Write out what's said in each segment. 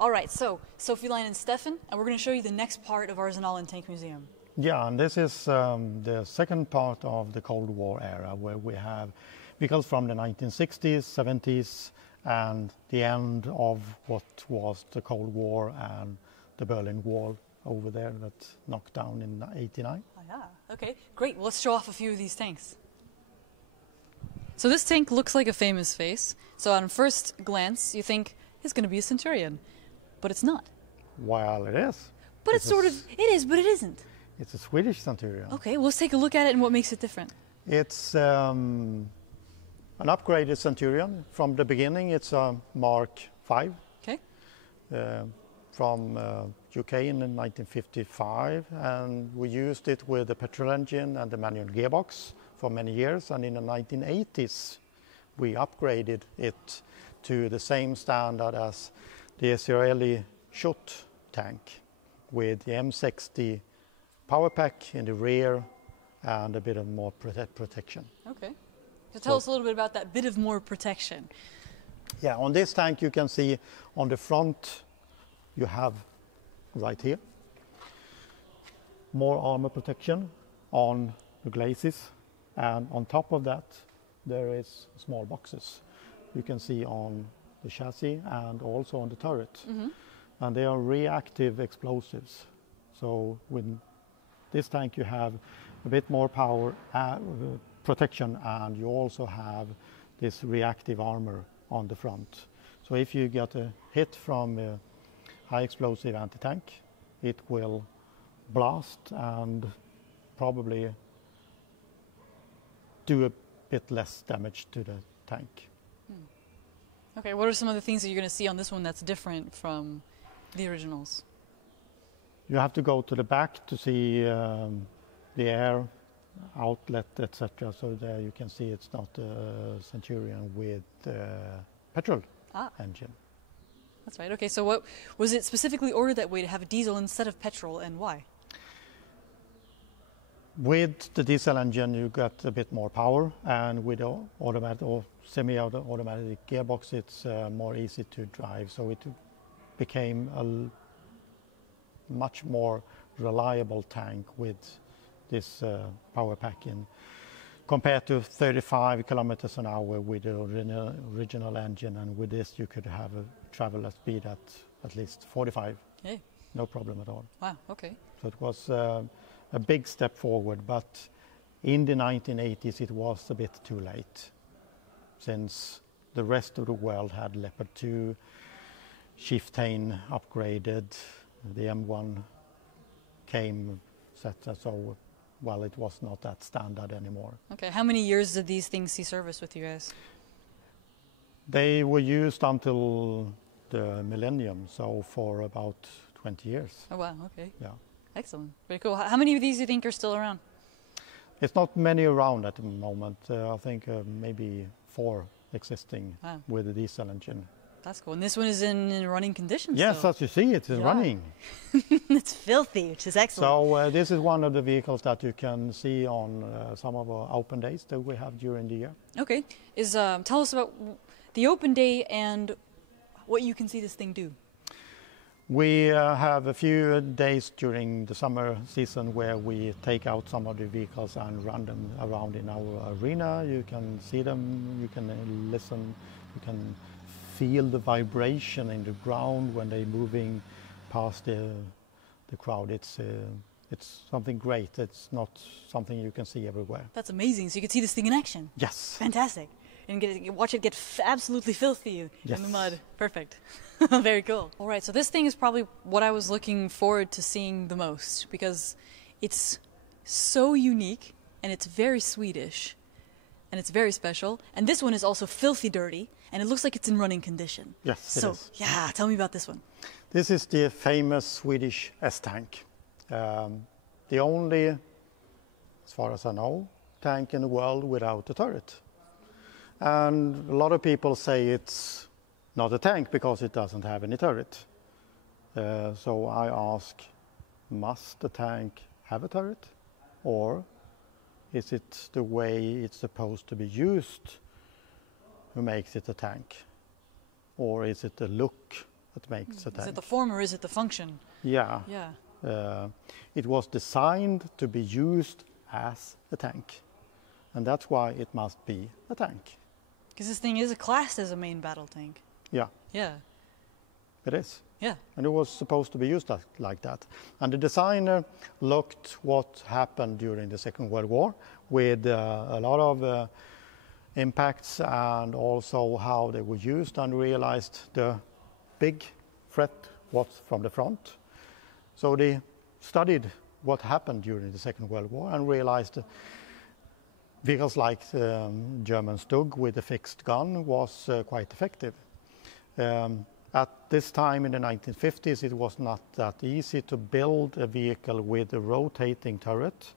All right, so Sofilein and Stefan, and we're going to show you the next part of Arsenalen Tankmuseum. Yeah, and this is the second part of the Cold War era, where we have vehicles from the 1960s, 70s, and the end of what was the Cold War and the Berlin Wall over there that knocked down in '89. Oh, yeah, okay, great. Well, let's show off a few of these tanks. So this tank looks like a famous face. So on first glance, you think it's going to be a Centurion, but it's not. Well, it is. But it is, but it isn't. It's a Swedish Centurion. Okay, well, let's take a look at it and what makes it different. It's an upgraded Centurion. From the beginning, it's a Mark V. Okay. From UK in 1955, and we used it with the petrol engine and the manual gearbox for many years, and in the 1980s we upgraded it to the same standard as the Israeli Shut tank with the M60 power pack in the rear and a bit of more protection. Okay. So tell us a little bit about that bit of more protection. Yeah, on this tank you can see on the front you have right here more armor protection on the glazes, and on top of that there is small boxes you can see on the chassis and also on the turret. Mm-hmm. And they are reactive explosives. So with this tank you have a bit more power, protection, and you also have this reactive armor on the front. So if you get a hit from a high explosive anti-tank, it will blast and probably do a bit less damage to the tank. Okay, what are some of the things that you're going to see on this one that's different from the originals? You have to go to the back to see the air outlet, etc. So there you can see it's not a Centurion with petrol engine. That's right. Okay, so what was it specifically ordered that way, to have a diesel instead of petrol, and why? With the diesel engine you get a bit more power, and with the automatic or semi-automatic gearbox it's more easy to drive, so it became a much more reliable tank with this power pack in, compared to 35 kilometers an hour with the original engine, and with this you could have a travel speed at least 45. Hey. No problem at all. Wow, okay. So it was a big step forward, but in the 1980s it was a bit too late, since the rest of the world had Leopard 2, Chieftain upgraded, the M1 came, etc. So, well, it was not that standard anymore. Okay, how many years did these things see service with you guys? They were used until the millennium, so for about 20 years. Oh wow, okay. Yeah. Excellent, very cool. How many of these do you think are still around? It's not many around at the moment. I think maybe 4 existing with a diesel engine. That's cool. And this one is in running condition. Yes, as you see, it's running. It's filthy, which is excellent. So this is one of the vehicles that you can see on some of our open days that we have during the year. Okay. Tell us about the open day and what you can see this thing do. We have a few days during the summer season where we take out some of the vehicles and run them around in our arena. You can see them, you can listen, you can feel the vibration in the ground when they're moving past the crowd. It's something great. It's not something you can see everywhere. That's amazing. So you can see this thing in action. Yes. Fantastic. And watch it get absolutely filthy in the mud. Perfect. Very cool. All right, so this thing is probably what I was looking forward to seeing the most, because it's so unique and it's very Swedish and it's very special. And this one is also filthy dirty and it looks like it's in running condition. Yes, it is. Yeah, tell me about this one. This is the famous Swedish S Tank. The only, as far as I know, tank in the world without a turret. And a lot of people say it's not a tank because it doesn't have any turret. So I ask, must the tank have a turret? Or is it the way it's supposed to be used who makes it a tank? Or is it the look that makes a tank. Is it the form or is it the function? Yeah. Yeah. It was designed to be used as a tank, and that's why it must be a tank. Because this thing is classed as a main battle tank. Yeah. Yeah. It is. Yeah. And it was supposed to be used like that. And the designer looked what happened during the Second World War with a lot of impacts and also how they were used, and realized the big threat was from the front. So they studied what happened during the Second World War and realized vehicles like German Stug with a fixed gun was quite effective. At this time in the 1950s, it was not that easy to build a vehicle with a rotating turret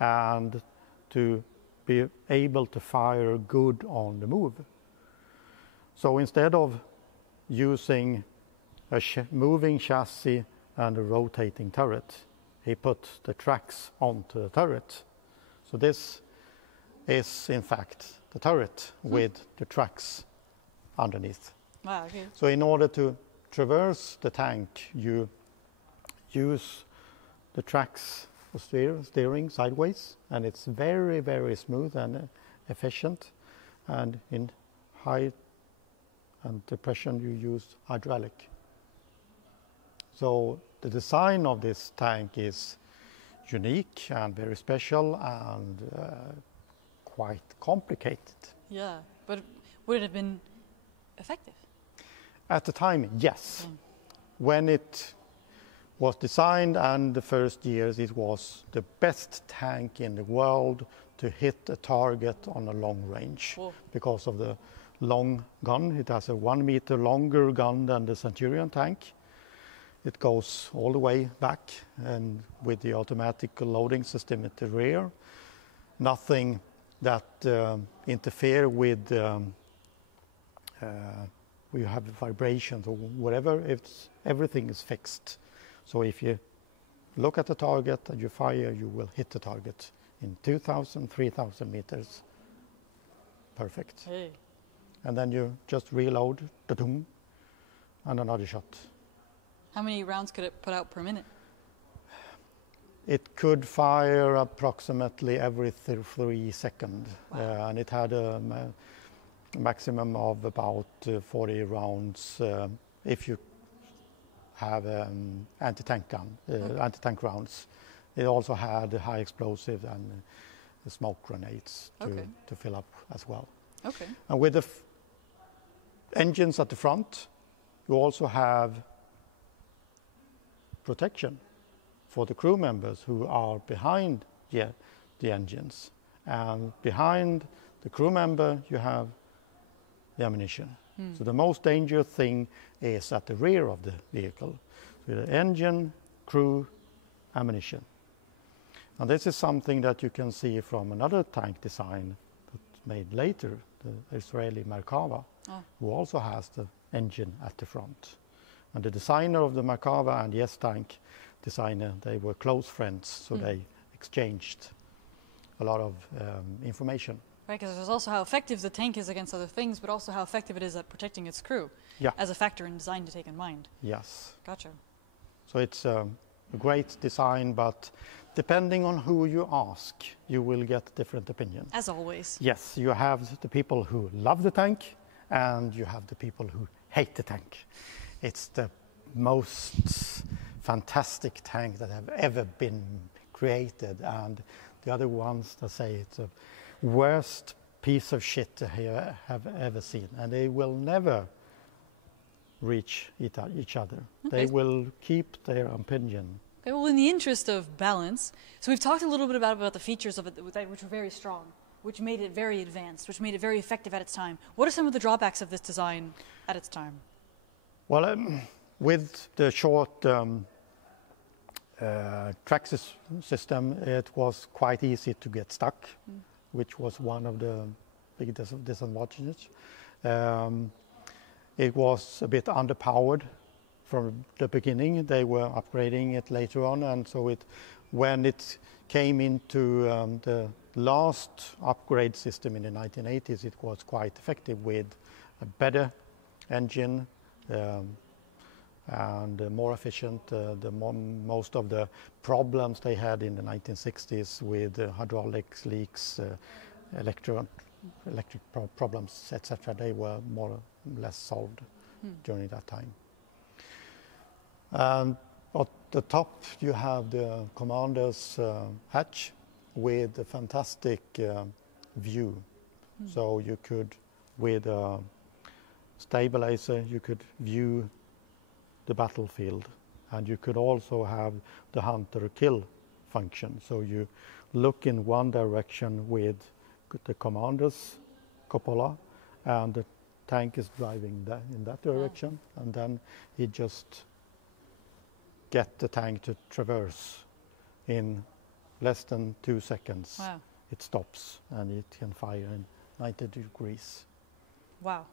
and to be able to fire good on the move. So instead of using a moving chassis and a rotating turret, he put the tracks onto the turret. So this is in fact the turret with the tracks underneath. Wow, okay. So in order to traverse the tank, you use the tracks for steering sideways, and it's very, very smooth and efficient. And in high and depression, you use hydraulic. So the design of this tank is unique and very special and quite complicated. Yeah, but would it have been effective? At the time, yes. When it was designed and the first years, it was the best tank in the world to hit a target on a long range. Whoa. Because of the long gun. It has a 1 meter longer gun than the Centurion tank. It goes all the way back, and with the automatic loading system at the rear, nothing that interfere with we have vibrations or whatever. Everything is fixed. So if you look at the target and you fire, you will hit the target in 2,000, 3,000 meters. Perfect. Hey. And then you just reload, and another shot. How many rounds could it put out per minute? It could fire approximately every 3 seconds. Wow. And it had a maximum of about 40 rounds if you have anti-tank gun, anti-tank rounds. It also had high explosive and smoke grenades to fill up as well. Okay. And with the engines at the front, you also have protection for the crew members who are behind the engines. And behind the crew member, you have the ammunition. So the most dangerous thing is at the rear of the vehicle. So the engine, crew, ammunition. And this is something that you can see from another tank design that's made later, the Israeli Merkava, who also has the engine at the front. And the designer of the Merkava and the S Tank designer, they were close friends, so they exchanged a lot of information. Right, because there's also how effective the tank is against other things, but also how effective it is at protecting its crew as a factor in design to take in mind. Yes. Gotcha. So it's a great design, but depending on who you ask, you will get different opinions. As always. Yes, you have the people who love the tank, and you have the people who hate the tank. It's the most fantastic tank that have ever been created, and the other ones that say it's the worst piece of shit they have ever seen, and they will never reach each other. Okay. They will keep their opinion. Okay, well, in the interest of balance, so we've talked a little bit about the features of it, which were very strong, which made it very advanced, which made it very effective at its time. What are some of the drawbacks of this design at its time? Well, with the short track system, it was quite easy to get stuck, which was one of the big disadvantages. It was a bit underpowered from the beginning. They were upgrading it later on, and so when it came into the last upgrade system in the 1980s, it was quite effective with a better engine, and more efficient. Most of the problems they had in the 1960s with hydraulics leaks, electric problems, etc., they were more or less solved during that time. And at the top you have the commander's hatch with a fantastic view. So you could, with a stabilizer, you could view the battlefield, and you could also have the hunter-kill function. So you look in one direction with the commander's cupola, and the tank is driving in that direction, and then he just get the tank to traverse in less than 2 seconds. Wow. It stops and it can fire in 90 degrees. Wow.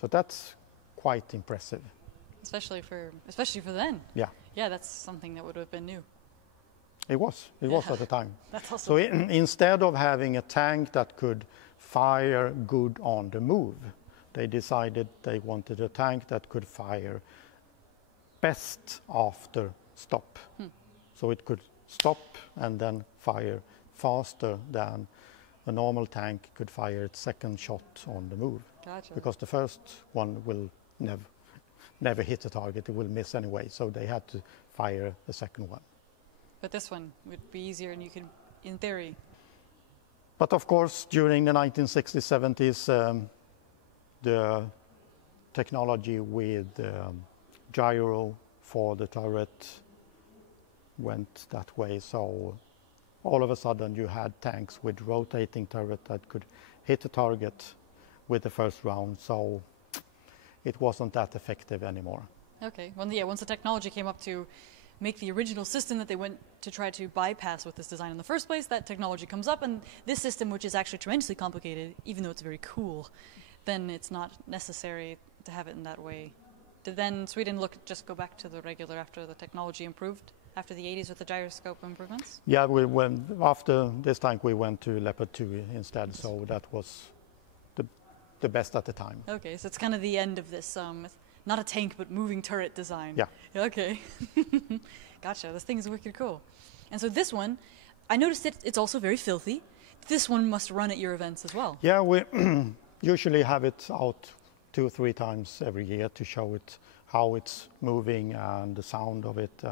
So that's quite impressive. Especially for then. Yeah. Yeah, that's something that would have been new. It was at the time. That's awesome. So instead of having a tank that could fire good on the move, they decided they wanted a tank that could fire best after stop. So it could stop and then fire faster than a normal tank could fire its second shot on the move. Gotcha. Because the first one will never hit the target, it will miss anyway, so they had to fire the second one. But this one would be easier, and you could, in theory. But of course, during the 1960s, 70s, the technology with gyro for the turret went that way. So all of a sudden you had tanks with rotating turret that could hit the target with the first round. So it wasn't that effective anymore. Okay. Well, yeah, once the technology came up to make the original system that they went to try to bypass with this design in the first place, that technology comes up, and this system, which is actually tremendously complicated, even though it's very cool, then it's not necessary to have it in that way. Did then Sweden just go back to the regular after the technology improved, after the 80s with the gyroscope improvements? Yeah, after this tank we went to Leopard 2 instead, so that was the best at the time. Okay, so it's kind of the end of this, not a tank but moving turret design. Yeah. Okay. Gotcha, this thing is wicked cool. And so this one, I noticed it's also very filthy. This one must run at your events as well. Yeah, we usually have it out 2 or 3 times every year to show it how it's moving and the sound of it,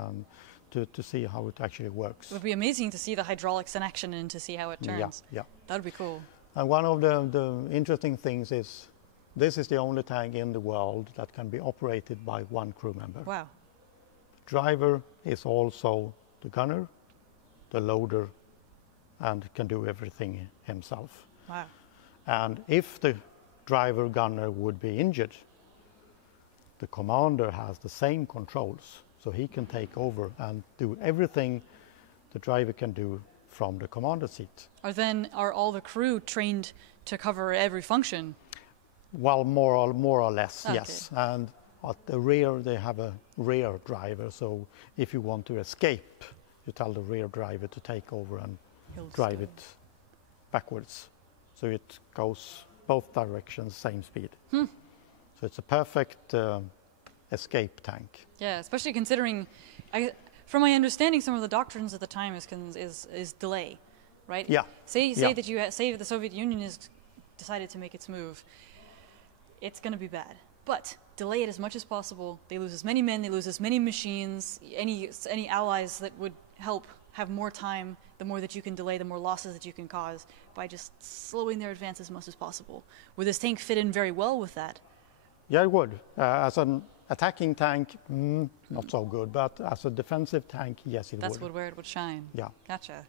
to see how it actually works. It would be amazing to see the hydraulics in action and to see how it turns. Yeah. That would be cool. And one of the interesting things is this is the only tank in the world that can be operated by 1 crew member. Wow. Driver is also the gunner, the loader, and can do everything himself. Wow. And if the driver gunner would be injured, the commander has the same controls, so he can take over and do everything the driver can do from the commander seat. Are all the crew trained to cover every function? Well, more or less, okay. Yes. And at the rear, they have a rear driver, so if you want to escape, you tell the rear driver to take over and drive it backwards. So it goes both directions, same speed. So it's a perfect escape tank. Yeah, especially considering, from my understanding, some of the doctrines at the time is delay, right? Yeah. Say that say the Soviet Union is decided to make its move, it's going to be bad. But delay it as much as possible. They lose as many men, they lose as many machines, any allies that would help have more time. The more that you can delay, the more losses that you can cause by just slowing their advance as much as possible. Would this tank fit in very well with that? Yeah, it would. As an attacking tank, not so good, but as a defensive tank, yes, it would. That's where it would shine. Yeah. Gotcha.